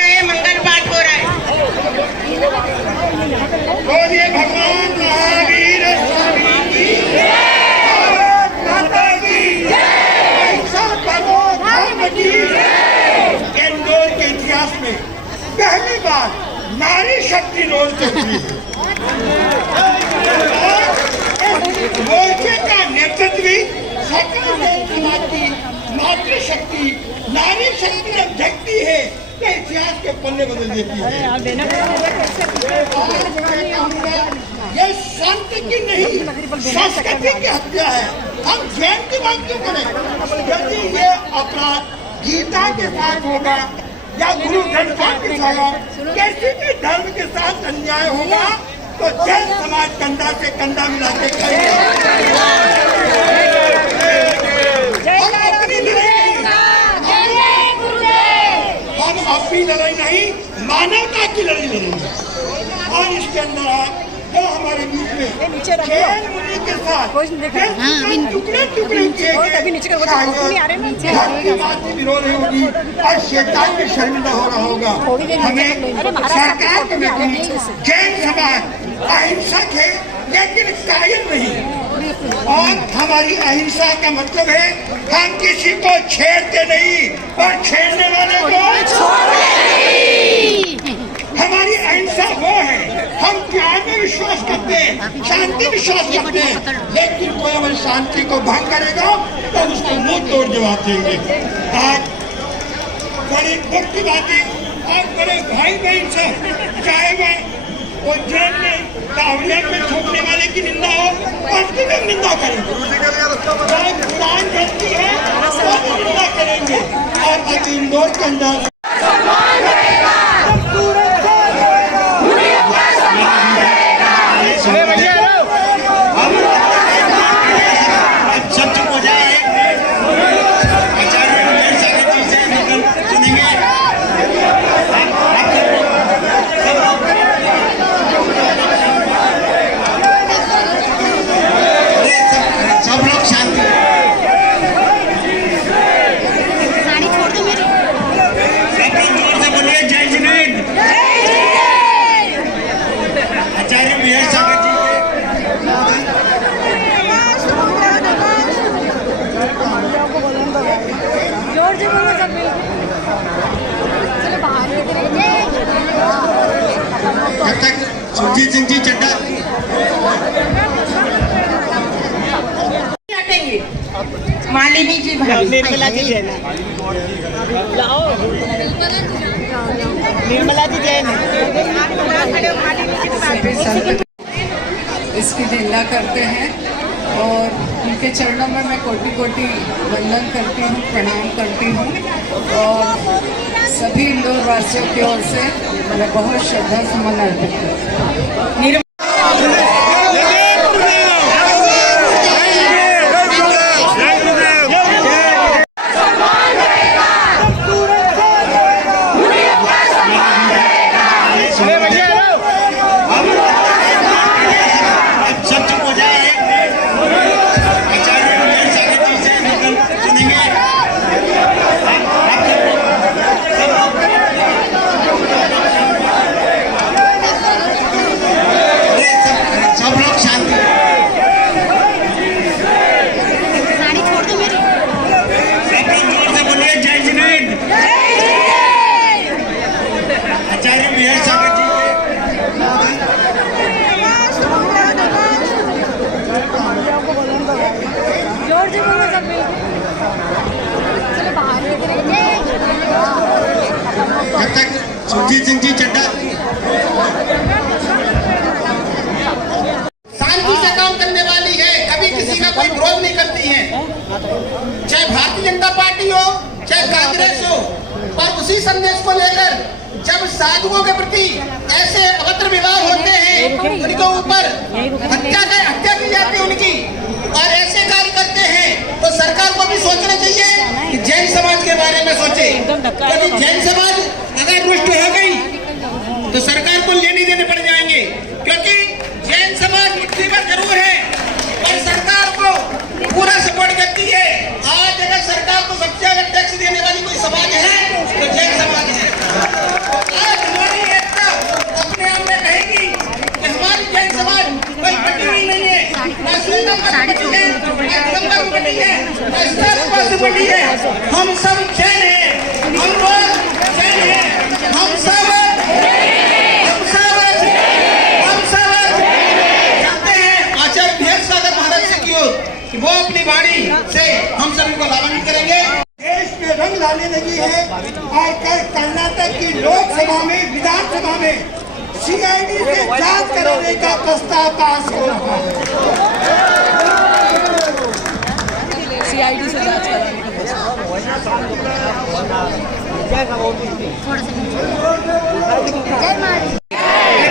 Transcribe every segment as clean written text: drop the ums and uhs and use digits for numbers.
रहे हैं, मंगल पाठ हो रहा है। बोलिए भगवान महावीर स्वामी की जय, भारत माता की जय, अहिंसा परमो धर्म की जय। इंदौर के इतिहास में पहली बार नारी शक्ति रोल चलती है। मोर्चे का नेतृत्व सकल जैन समाज की मातृशक्ति नारी शक्ति जब जगती है तो इतिहास के पन्ने बदल देती है। ये शांति की नहीं संस्कृति की हत्या है। हम जैन की बात क्यों करें? यदि ये अपराध गीता के साथ होगा या गुरु ग्रंथ साहब के साथ किसी भी धर्म के साथ अन्याय होगा तो जैन समाज कंधा से कंधा मिला के हम अपनी लड़ाई नहीं मानवता की लड़ाई लड़ेंगे। और इसके अंदर जो हमारे बीच में जैन मुनि के साथ टुकड़े टुकड़े किए गए विरोध होगी और शैतान में शर्मिंदा हो रहा होगा। हमें सरकार को जैन समाज अहिंसक है लेकिन कायल नहीं। और हमारी अहिंसा का मतलब है हम किसी को छेड़ते नहीं और छेड़ने वाले को छोड़ते नहीं। हमारी अहिंसा वो है हम प्यार में विश्वास करते हैं, शांति विश्वास करते हैं, लेकिन कोई हमारी शांति को भंग करेगा तो उसको मुंह तोड़ जवाब देंगे। आज बड़ी दुख की बात है और बड़े भाई बहन से चाहे वो जैन में कावड़िया में थूकने वाले की निंदा हो और उसकी भी निंदा करेंगे। कुरान कहती है वो भी निंदा करेंगे। और अभी इंदौर के अंदर सुरजीत सिंह जी चड्डा मालिनी जी निर्मला जी जैन निर्मला जी जैन इसकी निंदा करते हैं और उनके चरणों में मैं कोटि कोटि वंदन करती हूँ, प्रणाम करती हूँ। और सभी इंदौर वासियों की ओर से मैं बहुत श्रद्धा सुमन अर्पित करती हूँ। सुरजीत सिंह जी चड्डा शांति से काम करने वाली है, कभी किसी का कोई विरोध नहीं करती है, चाहे भारतीय जनता पार्टी हो चाहे कांग्रेस हो। पर उसी संदेश को लेकर जब साधुओं के प्रति ऐसे अभद्र व्यवहार होते हैं, उनके ऊपर हत्या की जाती है उनकी, और ऐसे कार्य करते हैं तो सरकार को भी सोचना चाहिए कि जैन समाज के बारे में सोचे। क्योंकि जैन समाज अगर रुष्ट हो गई तो सरकार को लेने देने पड़ जाएंगे, क्योंकि जैन समाज मुट्ठी पर जरूर है और सरकार को पूरा सपोर्ट करती है। आज अगर सरकार को सबसे ज्यादा टैक्स देने वाली कोई समाज है तो जैन समाज है। लोकसभा में, विधानसभा में सीआईडी से जांच कराने का प्रस्ताव पास हो रहा है। सीआईडी से जांच कराने का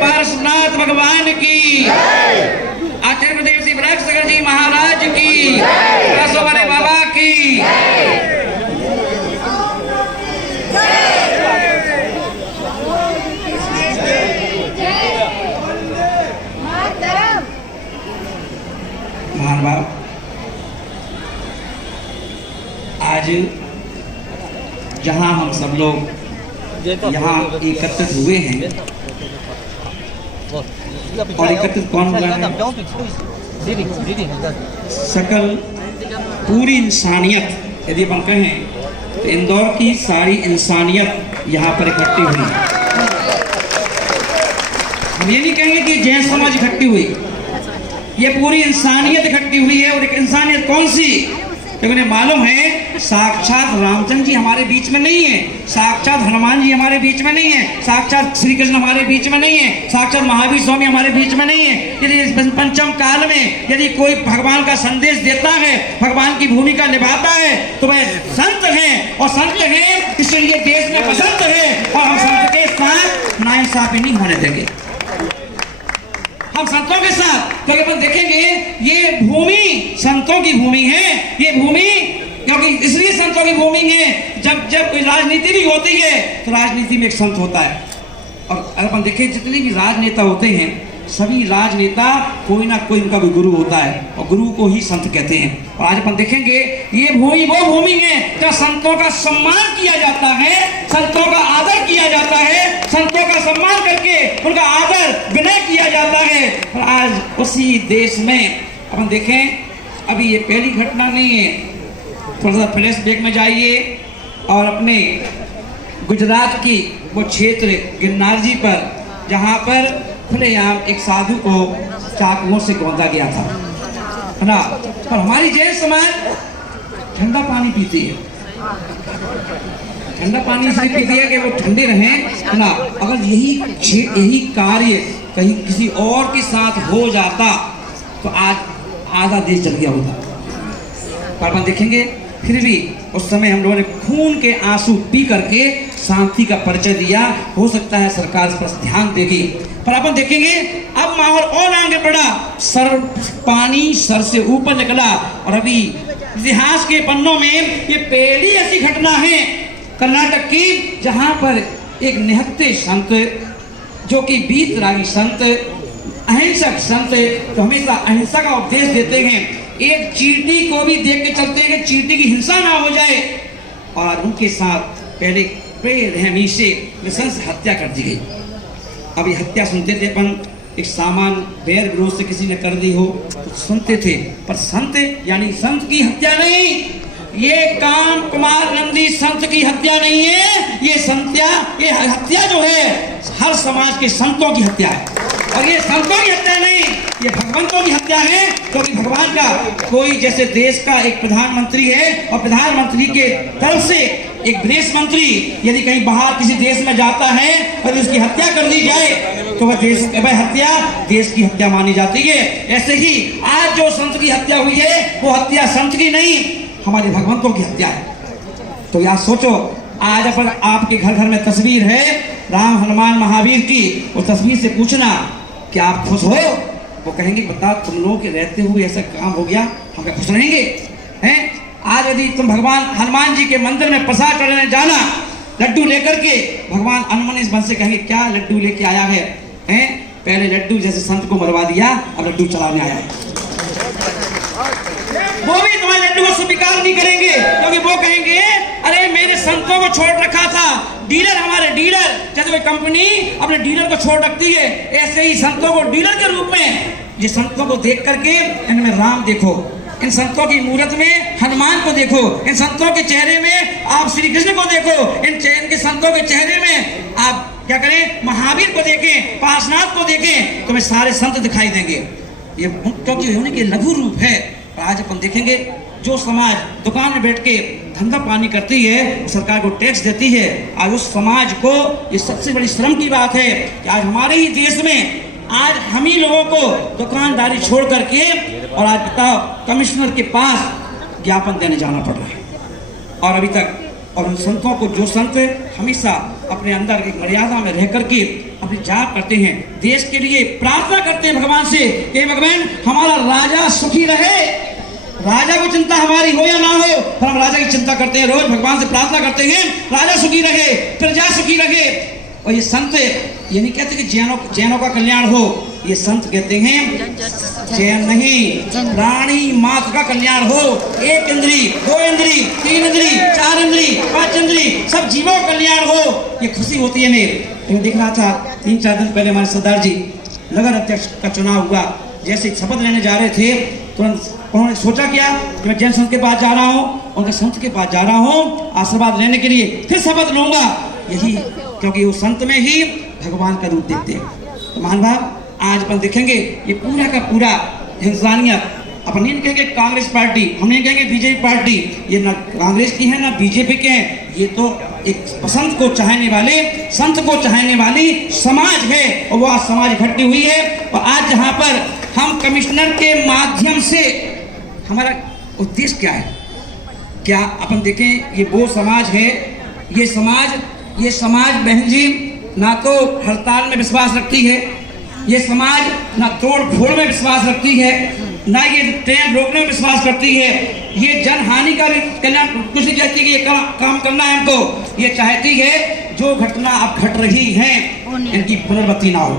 पार्श्वनाथ भगवान की, आचार्य प्रदेव श्री वृक्ष सागर जी महाराज की, वाले बाबा की। महान बाप, आज जहां हम सब लोग यहाँ एकत्रित हुए हैं, और एकत्रित कौन हुआ है? सकल पूरी इंसानियत, यदि अपन कहें तो इंदौर की सारी इंसानियत यहाँ पर इकट्ठी हुई। हम ये नहीं कहेंगे कि जैन समाज इकट्ठी हुई, ये पूरी इंसानियत इकट्ठी हुई है। और एक इंसानियत कौन सी? क्योंकि उन्हें मालूम है साक्षात रामचंद्र जी हमारे बीच में नहीं है, साक्षात हनुमान जी हमारे बीच में नहीं है, साक्षात श्री कृष्ण हमारे बीच में नहीं है, साक्षात महावीर स्वामी हमारे बीच में नहीं है। यदि पंचम काल में यदि कोई भगवान का संदेश देता है, भगवान की भूमिका निभाता है, तो वह संत है। और संत है इसलिए देश में बसंत है, और हम संत के साथ नाइंसाफी नहीं होने देंगे। हम संतों के साथ, तो अपन देखेंगे ये भूमि संतों की भूमि है। ये भूमि क्योंकि इसलिए संतों की भूमि है, जब कोई राजनीति भी होती है तो राजनीति में एक संत होता है। और अगर अपन देखें जितने भी राजनेता होते हैं, सभी राजनेता कोई ना कोई उनका भी गुरु होता है, और गुरु को ही संत कहते हैं। और आज अपन देखेंगे ये भूमि वो भूमि है जहाँ संतों का सम्मान किया जाता है, संतों का आदर किया जाता है, संतों का सम्मान करके उनका आदर विनय किया जाता है। और आज उसी देश में अपन देखें, अभी ये पहली घटना नहीं है, थोड़ा सा फ्लैशबैक में जाइए और अपने गुजरात की वो क्षेत्र गिरनार जी पर, जहाँ पर खुलेआम एक साधु को चाकुओं से गोंदा गया था, है ना। और हमारी जैन समाज ठंडा पानी पीती है, ठंडा पानी इसलिए पीती है कि वो ठंडे रहें, है ना। अगर यही कार्य कहीं किसी और के साथ हो जाता तो आज आधा देश जल गया होता। पर अपन देखेंगे फिर भी उस समय हम लोगों ने खून के आंसू पी करके शांति का परिचय दिया। हो सकता है सरकार इस पर ध्यान देगी, पर अपन देखेंगे अब माहौल और आगे बढ़ा, पानी सर से ऊपर निकला। और अभी इतिहास के पन्नों में ये पहली ऐसी घटना है कर्नाटक की, जहां पर एक निहत्थे संत, जो कि वीतरागी संत, अहिंसक संत, तो हमेशा अहिंसा का उपदेश देते हैं, एक चींटी को भी देख के चलते हैं कि चींटी की हिंसा ना हो जाए। और उनके साथ पहले बेरहमी से नृशंस हत्या कर दी गई। अब ये हत्या सुनते थे अपन, एक सामान बैर विरोध से किसी ने कर दी हो तो सुनते थे, पर संत यानी संत की हत्या नहीं, ये कान कुमार नंदी संत की हत्या नहीं है। ये हत्या जो है हर समाज के संतों की हत्या है। और ये संतों की हत्या नहीं, ये भगवंतों की हत्या है। क्योंकि भगवान का कोई, जैसे देश का एक प्रधानमंत्री है और प्रधानमंत्री के तरफ से एक विदेश मंत्री यदि कहीं बाहर किसी देश में जाता है और उसकी हत्या कर दी जाए तो वह हत्या देश की हत्या मानी जाती है। ऐसे ही आज जो संत की हत्या हुई है वो हत्या संत की नहीं, हमारे भगवंतों की हत्या है। तो यार सोचो, आज अपन आपके घर घर में तस्वीर है राम हनुमान महावीर की, वो तस्वीर से पूछना कि आप खुश हो, वो कहेंगे बता तुम लोगों के रहते हुए ऐसा काम हो गया, हम क्या खुश रहेंगे हैं? आज यदि तुम भगवान हनुमान जी के मंदिर में प्रसाद चढ़ाने जाना लड्डू लेकर के, भगवान हनुमान इस मन से कहेंगे क्या लड्डू लेके आया है, हैं? पहले लड्डू जैसे संत को मरवा दिया, अब लड्डू चढ़ाने आया है। वो भी तुम्हारे लड्डू को स्वीकार नहीं करेंगे, क्योंकि वो कहेंगे अरे मेरे संतों को छोड़ रखा था, डीलर हमारे डीलर, जैसे कोई कंपनी अपने डीलर को छोड़ रखती है, ऐसे ही संतों को डीलर के रूप में, ये संतों को देख करके इनमें राम देखो, इन संतों की मूर्त में हनुमान को देखो, इन संतों के चेहरे में आप श्री कृष्ण को देखो, इन के संतों के चेहरे में आप क्या करें, महावीर को देखें, पार्श्वनाथ को देखें, तुम्हें सारे संत दिखाई देंगे। ये क्योंकि उनके लघु रूप है। आज अपन देखेंगे जो समाज दुकान में बैठ के धंधा पानी करती है, सरकार को टैक्स देती है। आज उस समाज को ये सबसे बड़ी श्रम की बात है कि आज हमारे ही देश में आज हम ही लोगों को दुकानदारी छोड़ करके और आज बताओ कमिश्नर के पास ज्ञापन देने जाना पड़ रहा है। और अभी तक और उन संतों को, जो संत हमेशा अपने अंदर एक मर्यादा में रह करके अपनी जाप करते हैं, देश के लिए प्रार्थना करते हैं भगवान से कि भगवान हमारा राजा सुखी रहे। राजा को चिंता हमारी हो या ना हो, पर हम राजा की चिंता करते हैं, रोज भगवान से प्रार्थना करते हैं राजा सुखी रहे, प्रजा सुखी रहे। और ये संत ये नहीं कहते कि जैनों का कल्याण हो, ये संत कहते हैं जैन नहीं, प्राणी मात्र का कल्याण हो। एक इंद्री, दो इंद्री, तीन इंद्री, चार इंद्री, पांच इंद्री, सब जीवों का कल्याण हो, ये खुशी होती है। मैं देख रहा था 3-4 दिन पहले हमारे सरदार जी नगर अध्यक्ष का चुनाव हुआ, जैसे शपथ लेने जा रहे थे तुरंत उन्होंने सोचा क्या कि मैं जैन संत के पास जा रहा हूँ, उनके संत के पास जा रहा हूँ आशीर्वाद लेने के लिए, फिर शपथ लूंगा। यही क्योंकि वो संत में ही भगवान का रूप देखते हैं। तो महानुभाव आज अपन देखेंगे ये पूरा का पूरा इंसानियत, अपन नहीं कहेंगे कांग्रेस पार्टी, हम नहीं कहेंगे बीजेपी पार्टी, ये ना कांग्रेस की है ना बीजेपी के हैं, ये तो एक बसंत को चाहने वाले, संत को चाहने वाली समाज है। और वो आज समाज इकट्ठी हुई है। और आज जहाँ पर हम कमिश्नर के माध्यम से, हमारा उद्देश्य क्या है, क्या अपन देखें ये वो समाज है, ये समाज बहन जी ना तो हड़ताल में विश्वास रखती है, ये समाज ना तोड़ फोड़ में विश्वास रखती है, ना ये ट्रेन रोकने में विश्वास करती है, ये जन हानि का भी कल्याण कुछ नहीं चाहती कि ये काम करना है हमको। ये चाहती है जो घटना अब घट रही है इनकी पुनरावृत्ति ना हो।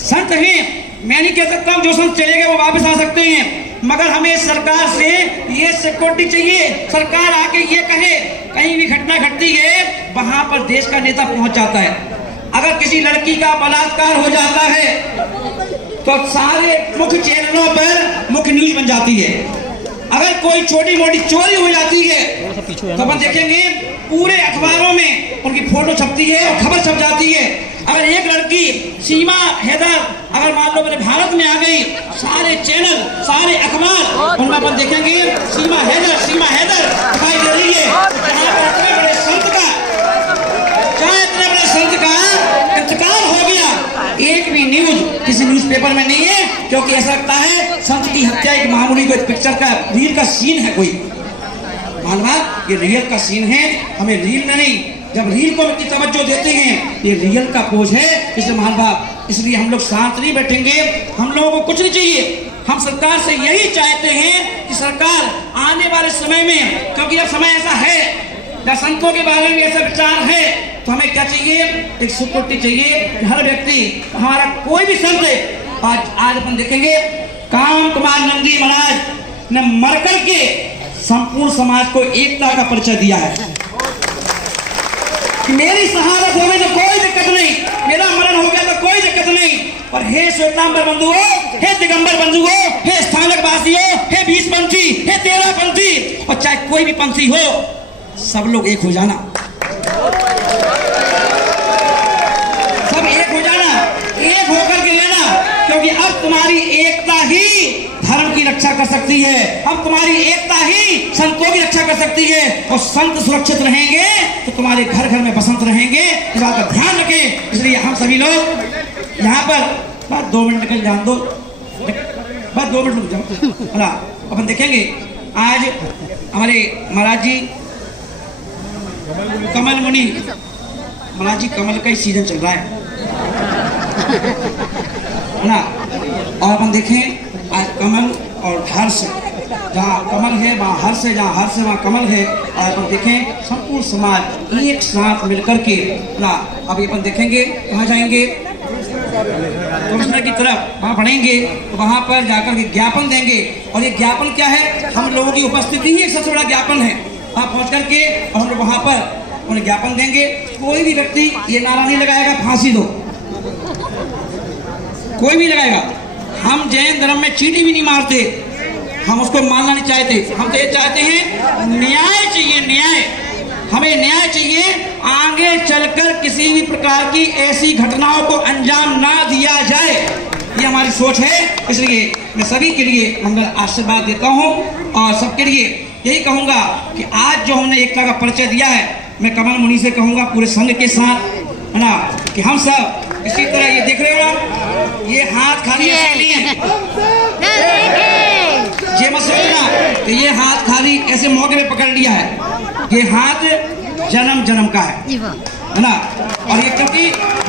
संत हैं, मैं नहीं कह सकता हूँ जो संत चले गए वो वापस आ सकते हैं, मगर हमें सरकार से ये सिक्योरिटी चाहिए। सरकार आके ये कहे कहीं भी घटना घटती है वहां पर देश का नेता पहुंच जाता है। अगर किसी लड़की का बलात्कार हो जाता है तो सारे मुख्य चैनलों पर मुख्य न्यूज बन जाती है। अगर कोई छोटी मोटी चोरी हो जाती है तो अपन देखेंगे पूरे अखबारों में उनकी फोटो छपती है और खबर छप जाती है। अगर एक लड़की सीमा हैदर अगर मान लो मेरे भारत में आ गई, सारे चैनल सारे अखबार उनमें अपन देखेंगे सीमा हैदर दिखाई दे रही है। इतने बड़े संत का इंतकाल हो गया, एक भी न्यूज किसी न्यूज़पेपर में नहीं है, क्योंकि ऐसा लगता है संत की हत्या एक मामूली कोई पिक्चर का रील का सीन है। कोई मालूम ये रियल का सीन है, हमें रील में नहीं, जब रील को इतनी तवज्जो देते हैं ये रियल का पोज है। इसलिए महानुभाव, इसलिए हम लोग शांत नहीं बैठेंगे, हम लोगों को कुछ नहीं चाहिए। हम सरकार से यही चाहते हैं कि सरकार आने वाले समय में, क्योंकि अब समय ऐसा है या संतों के बारे में ऐसा विचार है, तो हमें क्या चाहिए, एक सिक्योरिटी चाहिए कि हर व्यक्ति, हमारा कोई भी संत, आज अपन देखेंगे काम कुमार नंदी महाराज ने मर करके संपूर्ण समाज को एकता का परिचय दिया है कि मेरी शहादत हो गई तो कोई दिक्कत नहीं, मेरा मरण हो गया तो कोई दिक्कत नहीं, पर हे श्वेतांबर बंधुओं, हे दिगंबर बंधुओं, हे स्थानक वासियों, हे 20 पंथी, हे 13 पंथी, और चाहे कोई भी पंथी हो, सब लोग एक हो जाना, सब एक हो जाना, एक होकर के लेना, क्योंकि अब तुम्हारी एकता ही धर्म की रक्षा कर सकती है, अब तुम्हारी एकता ही संतों की रक्षा कर सकती है। और संत सुरक्षित रहेंगे तो तुम्हारे घर घर में बसंत रहेंगे, इस बात का ध्यान रखें। इसलिए हम सभी लोग यहाँ पर बस 2 मिनट निकल जान दो, बस 2 मिनट रुक जाओ। अपन देखेंगे आज हमारे महाराज जी कमल मुनि महाराज जी, कमल का ही सीजन चल रहा है ना, और अपन देखें आज कमल और हर्ष, जहाँ कमल है वहाँ हर्ष है, जहाँ हर्ष है वहाँ कमल है। और अपन देखें संपूर्ण समाज एक साथ मिलकर के ना, अभी अपन देखेंगे कहाँ जाएंगे, कमिश्नर की तरफ, वहाँ पढ़ेंगे तो वहाँ पर जाकर के ज्ञापन देंगे। और ये ज्ञापन क्या है, हम लोगों की उपस्थिति ही एक सबसे बड़ा ज्ञापन है। वहाँ पहुँच करके और हम लोग वहाँ पर उन्हें ज्ञापन देंगे। कोई भी व्यक्ति ये नारा नहीं लगाएगा फांसी दो, कोई भी लगाएगा। हम जैन धर्म में चींटी भी नहीं मारते, हम उसको मानना नहीं चाहते। हम तो ये चाहते हैं न्याय चाहिए, न्याय, हमें न्याय चाहिए। आगे चलकर किसी भी प्रकार की ऐसी घटनाओं को अंजाम ना दिया जाए, ये हमारी सोच है। इसलिए मैं सभी के लिए मंगल आशीर्वाद देता हूँ और सबके लिए यही कहूंगा कि आज जो हमने एकता का परिचय दिया है, मैं कमल मुनि से कहूंगा पूरे संघ के साथ, है ना, कि हम सब इसी तरह, ये देख रहे हो ना, ये हाथ खाली ऐसे नहीं है, ये मत सोचना कि ये हाथ खाली ऐसे मौके पे पकड़ लिया है। ये हाथ जन्म जन्म का है ना, और ये क्योंकि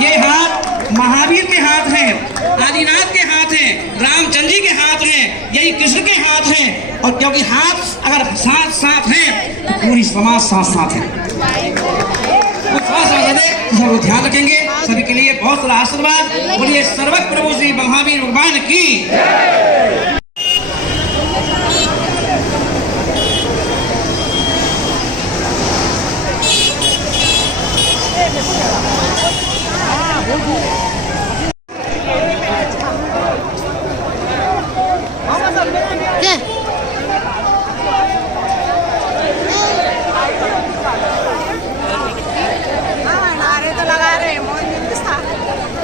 ये हाथ महावीर के हाथ हैं, आदिनाथ के हाथ हैं, रामचंद्र जी के हाथ हैं, यही कृष्ण के हाथ हैं, और क्योंकि हाथ अगर साथ साथ हैं तो पूरी समाज साथ साथ है। सब ध्यान रखेंगे। सभी के लिए बहुत सारा आशीर्वाद। बोलिए सर्वत्र प्रभु श्री महावीर भगवान की।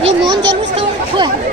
ये मोहन जरूर तो हुआ है।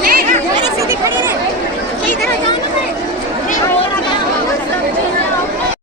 नहीं